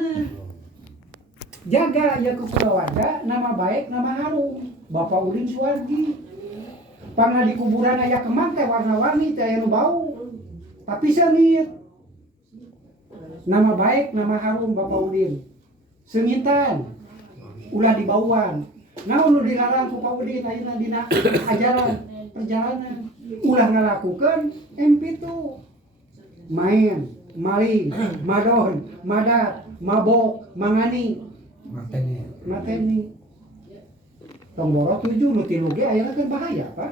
keluargana. Jaga ya ku keluarga, nama baik, nama harum. Bapak Udin Suwargi. Pangna di kuburan aya kemang teh warna-warni teh aya nu bau. Tapi seungit. Nama baik, nama harum Bapak Udin. Seungitan. Ulah dibauan. Naon nu dilarang ku Pak Udin ayeuna dina ajaran perjalanan. Ulah ngalakukeun empitu. Main, maling, madon, madat, mabok, mangani. Mateni. Tong borok 7 nu 3 ge ayeuna kan bahaya, Pak.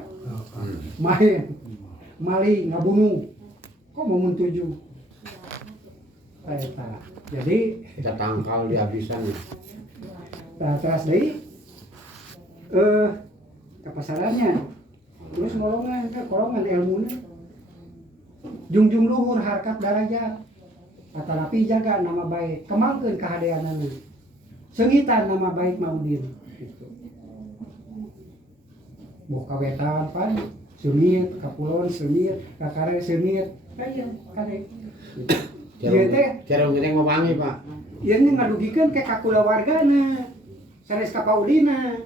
Main, maling, ngabunuh. Kok mau 7? Eta. Jadi kita tangkal di habisan. terus deui kapasarannya. Terus golongan ilmuna. Jungjung luhur harkat darajat. Atarapi jaga nama baik, kemangkeun kahadeanana. Seungitan nama baik Maudin gitu. Boh kawetan pan, seumit, kapulon seumit, kakare seumit, kaya kare. Ieu teh Jarang geuning mewangi, Pak. ieu ngadugikeun ke kulawargana. Sanes ka Paudina.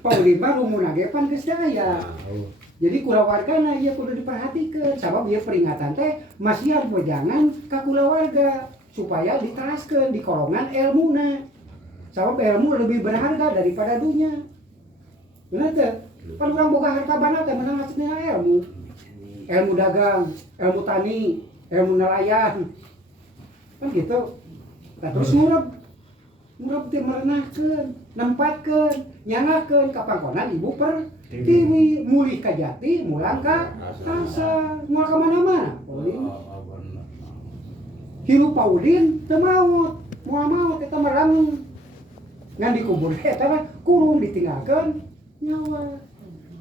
Paudin mah rumuna ge pan geus daya. Jadi kulawargana ieu kudu diperhatikeun sabab ieu peringatan teh masihan wejangan ka kulawarga supaya diteraskeun di kolongan ilmuna. Sabab ilmu lebih berharga daripada dunia. Benar teh? Kan urang boga harta bana teh menang hasilna ilmu. Ilmu dagang, ilmu tani, ilmu nelayan. Kan gitu. Terus ngurep teh merenahkeun, nempatkeun, nyangakeun ka pangkonan ibu pertiwi, mulih ka jati, mulang ka rasa, moal ka mana-mana. Hirup Paudin teu maot, moal maot eta merangung. Ngan dikubur eta mah kurung ditinggalkeun nyawa.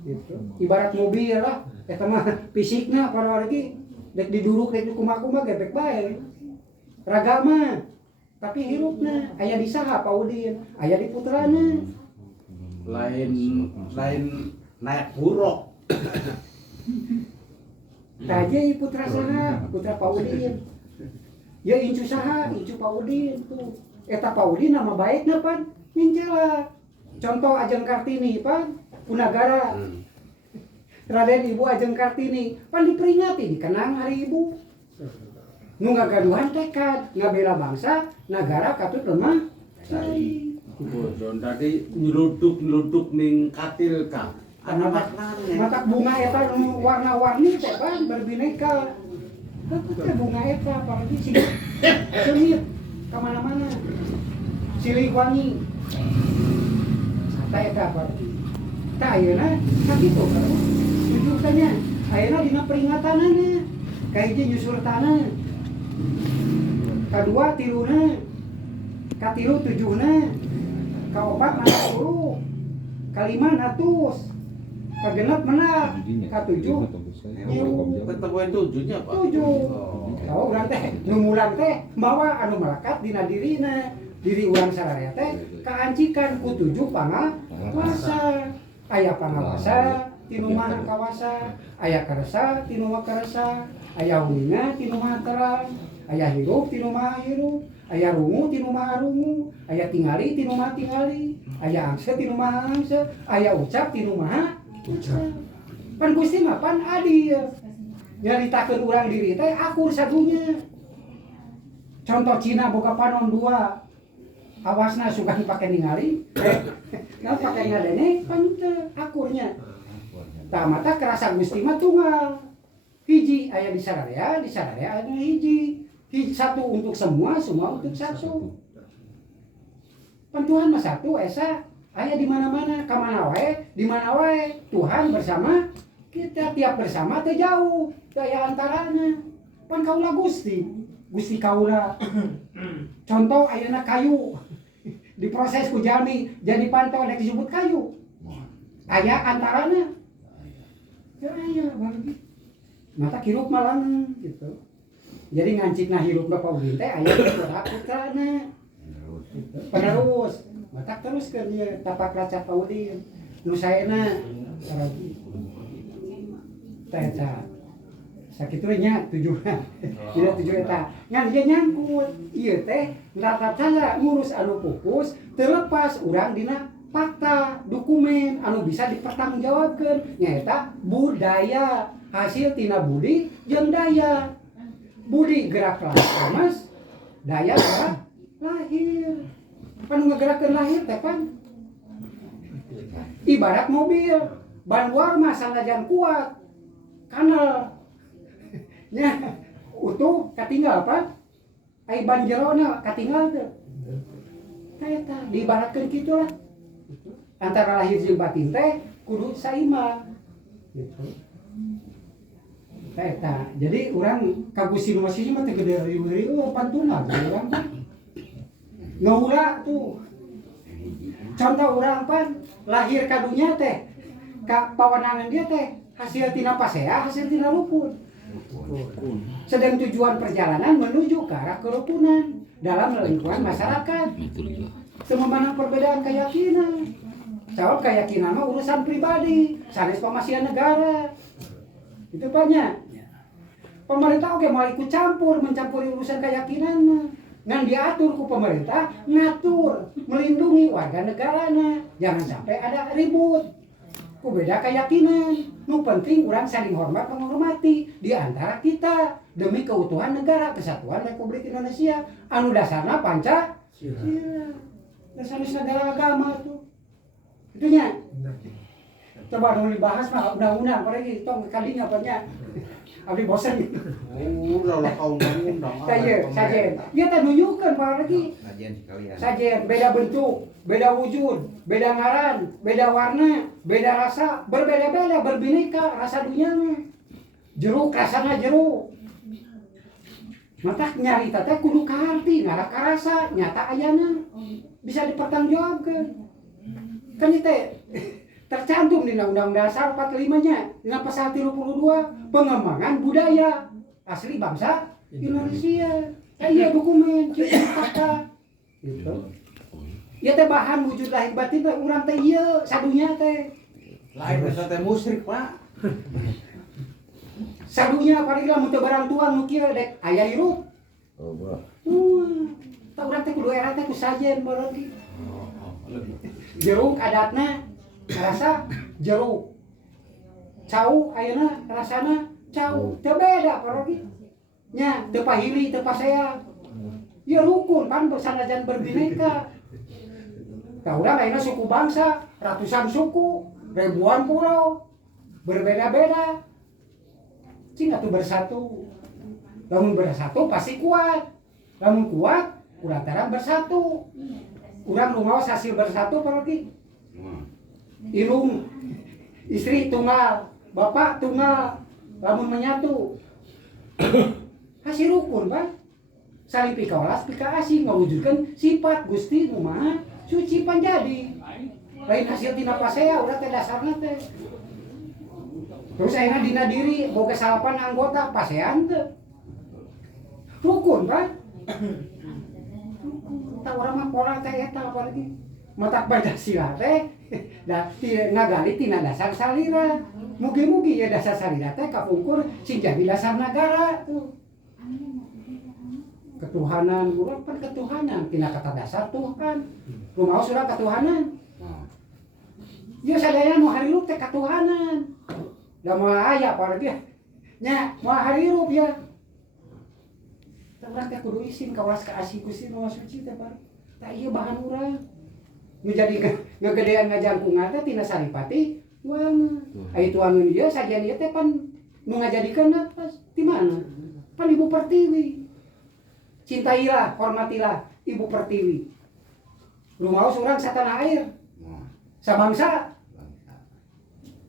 Gitu. Ibarat mobil lah, eta mah fisikna para lagi dek diduruk dek kumaha-kumaha gebek bae. Raga mah tapi hirupna aya di saha Paudin, aya di putrana. Lain naik buruk. Taje putra saha, putra Paudin. Ya incu saha, incu Paudin tuh. Eta Paudin nama baikna pan Mincela. Contoh Ajeng Kartini pan Punagara. Raden Ibu Ajeng Kartini pan diperingati dikenang hari Ibu. Nu ngagaduhan tekad ngabela bangsa, negara katut lemah sari. Don tadi nyeluduk ning katil ka. Mata bunga eta nu warna-warni teh pan berbineka. Teh bunga eta apalagi sengit ka mana-mana. Silih wangi. Sata eta apalagi. Tah ayeuna sakitu kan. Tujuh tanya. Ayeuna dina peringatanana. Ka hiji nyusur tanah. Kadua tiluna. Katilu tujuhna. Kaopat 60. Kalima 100. Kagenep menang. Katujuh. Ketemuan tujuhnya, Pak. 7. Tahu urang teh nu mulang teh bawa anu melekat dina dirina. Diri urang sararea teh kaancikan ku 7 pangawasa. Aya pangawasa tinu mana kawasa, aya karesa tinu mana karesa, aya winga tinu mana terang, aya hirup tinu mana hirup, aya rungu tinu mana rungu, aya tingali tinu mana tingali, aya angse tinu mana angse, aya ucap tinu mana ucap. Pan Gusti mah pan adil. Nyaritakeun urang diri teh akur sadunya. Contoh Cina boga panon 2. Awasna sugan pake ningali. Nah pake ngadene pan teu akurnya. Tah mata kerasa Gusti mah tunggal. Hiji aya di sararea aya hiji. Hiji satu untuk semua untuk satu. Pan Tuhan mah satu esa aya di mana-mana, ka mana wae, di mana wae. Tuhan bersama kita, tiap bersama teh jauh, teu aya antarana. Pan kaula Gusti kaula. Contoh ayeuna kayu. Diproses ku jalmi jadi pantau dek disebut kayu. Aya antarana. Ya aya bagi. Mata hirup malang gitu. Jadi ngancikna hirupna Paudin teh aya putra-putrana. Penerus. Mata teruskeun ieu tapak raca Paudin. Nu saena saragi. Teh sakitunya tujuan tidak tujuan eta ngan dia nyangkut ieu teh ndatap saja ngurus anu pupus terlepas urang dina fakta dokumen anu bisa dipertanggungjawabkeun nyaeta budaya hasil tina budi jeung daya budi gerak lamas daya gerak lahir pan nggerakkeun lahir teh pan ibarat mobil ban warma sanajan kuat kanal nya utuh katinggal apa ai ban jerona katinggal teh eta diibaratkeun kitu lah antara lahir jeung batin teh kudu saimbang gitu eta jadi urang kagusi nu masih mah teh gede riweuh pantuna urang ngaula tuh contoh urang pan lahir ka dunya teh ka pawanangan dia teh hasil tina pasea hasil tina rukun sedang tujuan perjalanan menuju ke arah kerukunan dalam lingkungan masyarakat sememandang perbedaan keyakinan jawab keyakinan mah urusan pribadi sanes pamasihan negara itu banyak pemerintah oke mau ikut mencampuri urusan keyakinan mah ngan diatur ku pemerintah ngatur melindungi warga negaranya jangan sampai ada ribut ku beda keyakinan nu penting urang saling hormat menghormati di antara kita demi keutuhan negara kesatuan Republik Indonesia anu dasarna Pancasila dasar negara agama tuh itunya coba dulu dibahas mah undang-undang apalagi tong kalinya apanya abdi bosan gitu udah lah kau undang-undang sajen dia teh nunjukkeun apalagi sajen beda bentuk beda wujud beda ngaran beda warna beda rasa berbeda-beda berbineka rasa dunyana jeruk rasana jeruk mata nyarita teh kudu kaharti ngarak karasa nyata ayana bisa dipertanggungjawabkeun kan itu tercantum di Undang-Undang Dasar 45-nya di pasal 32 pengembangan budaya asli bangsa Indonesia. Iya dokumen ciri fakta. Gitu. Ya teh bahan wujud lahir batin teh urang teh ieu sadunya teh. Lain bisa teh musyrik, Pak. Sadunya paling lamun teu barang tuang nu kieu dek aya hirup. Oh, Bro. Tah urang teh kudu era teh ku sajen baru ki. Jeruk adatna rasa jeruk cau ayeuna rasana cau teu beda parogi nya teu pahili teu pasea ya rukun pan sanajan berbineka ka urang ayeuna suku bangsa ratusan suku ribuan pulau berbeda-beda cing atuh bersatu lamun bersatu pasti kuat lamun kuat urang tarang bersatu urang nu ngaos hasil bersatu parogi ilung istri tunggal bapak tunggal lamun menyatu hasil rukun Pak saling pikawalas pika asih ngawujudkeun sifat Gusti nu Maha Suci panjadi lain hasil tina pasea urang teh dasarna teh terus ayeuna dina diri boga salapan anggota pasean teu rukun Pak tah urang mah pola teh eta apalagi mata Pancasila teh da ngagali tina dasar salira mugi-mugi ya dasar salira teh kapungkur sing jadi dasar negara tuh ketuhanan urang pan ketuhanan tina kata dasar Tuhan kumaha surah ketuhanan ya sadaya nu harirup teh ketuhanan da moal aya apalagi nya moal harirup ya teh urang teh kudu isin kawas ka asih Gusti Nu Maha Suci teh Pak tah ieu bahan urang nu jadi ngegedean ngajangkungan teh tina saripati tuangan ai tuangan ieu sajian ieu teh pan nu ngajadikeun apa di mana pan Ibu Pertiwi cintailah hormatilah Ibu Pertiwi rumaos urang satanah air sabangsa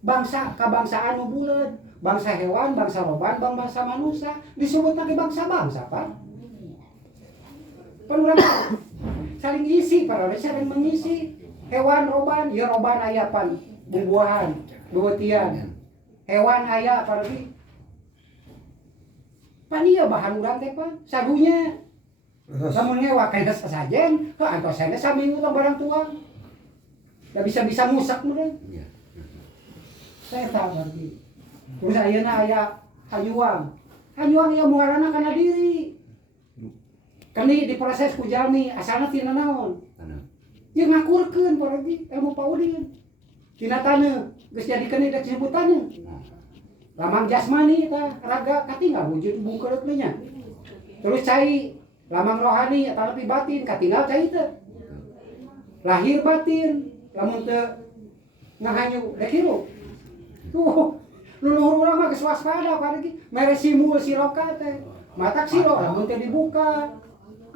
bangsa kabangsaan nu buleud bangsa hewan bangsa roban bangsa manusia disebut lagi bangsa-bangsa Pak pan urang saling isi para saling mengisi hewan roban ya roban aya pan bubuahan beueutean hewan aya paragi pan ieu bahan urang teh pan sadunya lamun ngewa kana sasajen heuh antosna saminggu tong barang tuang da bisa ngusak meureun saya tahu paragi terus ayeuna aya hayuang Hanyuang ieu muarana kana diri. Kani diproses ku jalmi asalna tina naon? Ieu ngakurkeun paragi ilmu paudin. Tina taneuh geus jadikeun ieu sebutanna. Lamang jasmani eta raga katinggal wujud bungkeureut we nya. Terus cai lamang rohani eta lebih batin katinggal cai teu. Lahir batin lamun teu ngahanyu dek hirup. Tuh luluhur urang mah geus waspada paragi mere simul siroka teh. Matak siro lamun teu dibuka.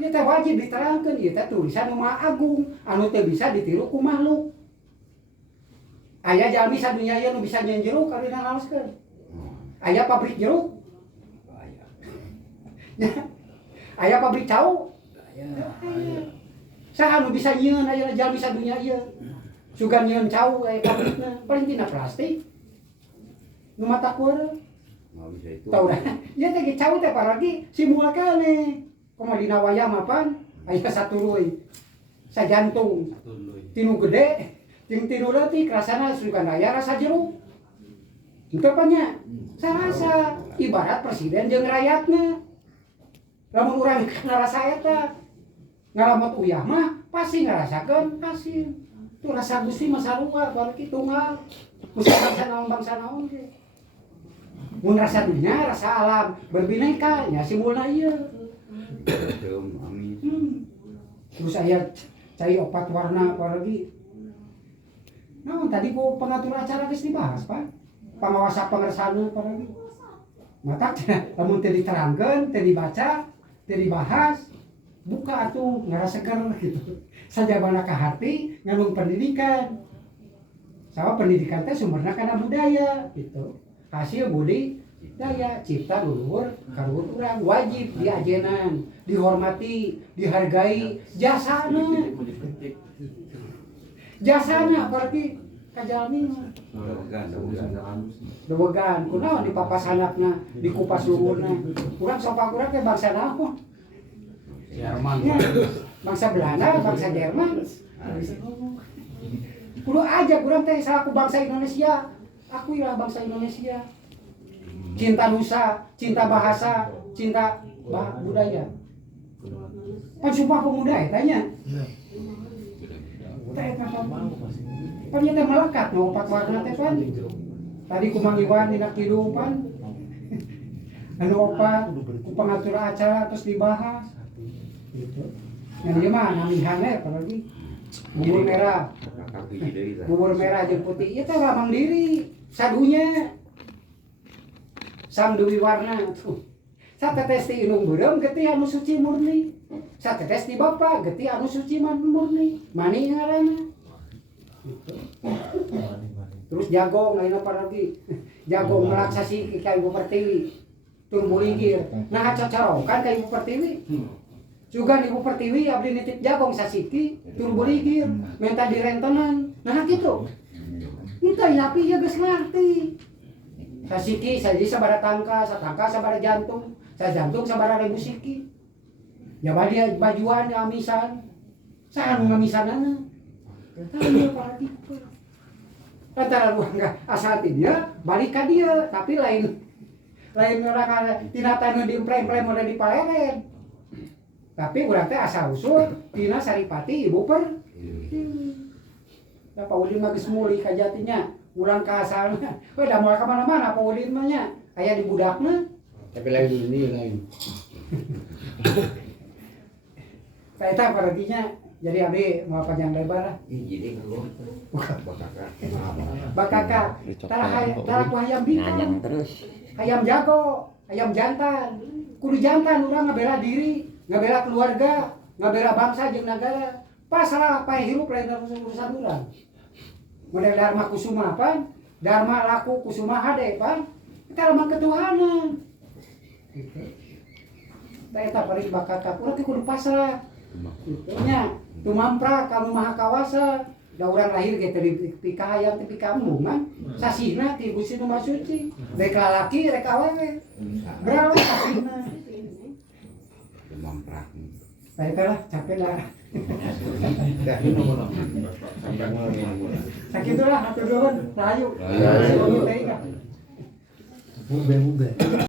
Ieu teh wajib diterangkeun ieu teh tulisan nu Maha Agung anu teu bisa ditiru ku makhluk. Aya jalmi sadunya ieu nu bisa nyeun jeruk ari nalaoskeun. Aya pabrik jeruk? Aya pabrik cau? Saha nu bisa nyieun aya jalmi sadunya ieu? Sugan nyieun cau aya pabrikna, paling tina plastik. Nu mata keur. Tau dah. Ieu teh ge cau teh paragi simulkeun. Komo dina wayang mapan aya satuluy. Sajantung. Tinu gede, jeung tinu leutik rasana sugan aya rasa jeruk. Itu apanya? Sarasa ibarat presiden jeung rakyatna. Lamun urang ngarasa eta ngaramot uyah mah pasti ngarasakeun asin. Tu rasa Gusti mah sarua balik tunggal. Gusti bangsa naon ge. Mun rasa dunya, rasa alam berbineka nya simulna ieu. Terus aya cai opat warna apalagi. Naon tadi ku pengatur acara geus dibahas, Pak. Pangawasa pengersana apalagi. Matak lamun teu diterangkeun, teu dibaca, teu dibahas, buka atuh ngarasekeun gitu. Sajabana ka hati ngandung pendidikan. Sawa pendidikan teh sumberna kana budaya gitu. Hasil budi daya cipta luhur karuhut urang wajib diajenan, dihormati, dihargai jasana. Jasana apalagi kajalmi mah. Dewegan, kunaon dipapas anakna, dikupas luhurna. Urang sopak urang teh bangsa naon? Jerman. Ya, bangsa Belanda, bangsa Jerman. Kudu aja urang teh salaku bangsa Indonesia. Aku ialah bangsa Indonesia. Cinta nusa, cinta bahasa, cinta budaya. Pan Sumpah Pemuda eta nya. Eta apa? Pan ieu teh melekat nu opat warna teh pan. Tadi Kumang Iwan dina kidung pan. Anu opat ku pengatur acara terus dibahas. Gitu. Yang ieu mah namihan we apalagi. Bubur merah. Bubur merah jeung putih ieu teh lamang diri sadunya. Sang Dewi Warna tuh. Satetes ti inung beureum getih anu suci murni. Satetes ti Bapa getih anu suci murni. Mani ngaranna. Gitu. Terus jagong ayeuna paragi. Jagong melaksasi ka Ibu Pertiwi. Tur buligir. Nah cacarokan ka Ibu Pertiwi. Juga Ibu Pertiwi abdi nitip jagong sasiki tur buligir. Minta direntenan. Nah kitu. Entah tapi ya geus ngarti. Sasiki saji sabara tangka sabara jantung, sajantung sabara ribu siki. Ya badi bajuan amisan. Saha nu ngamisanana? Tah para kitu. Antara buah enggak asal ti dia balik ka dia, tapi lain urang tina tanu diemplem-emplem udah dipaleren. Tapi urang teh asal usul tina Saripati Ibu Per. Da Pak Udin mah geus muli ka jatinya. Ulang ke asalnya, udah mulai kemana-mana Pak Udin mah nya, aya di budakna. Tapi lain dunia lain. Kayak eta paraginya, jadi abdi mau panjang lebar lah. Jadi Bakaka, tara ku hayam bintang, hayam jago, hayam jantan, kudu jantan urang ngabela diri, ngabela keluarga, ngabela bangsa jeung negara. Pasrah pae hirup lain urusan urang. Model Dharma Kusuma pan, Dharma Laku Kusuma Hade pan, kita lemah ketuhanan. Gitu. Eta paring bakaka, urang kudu pasrah. Itunya, tumampra kamu maha kawasa, da urang lahir ge teh pika hayam teh pika embung man. Sasina ti Gusti Nu Maha Suci. Rek lalaki rek awewe. Berawe sasina. Tumampra. Eta lah capek lah. Sakitulah hatur nuhun, rahayu. Rahayu. Mumbe.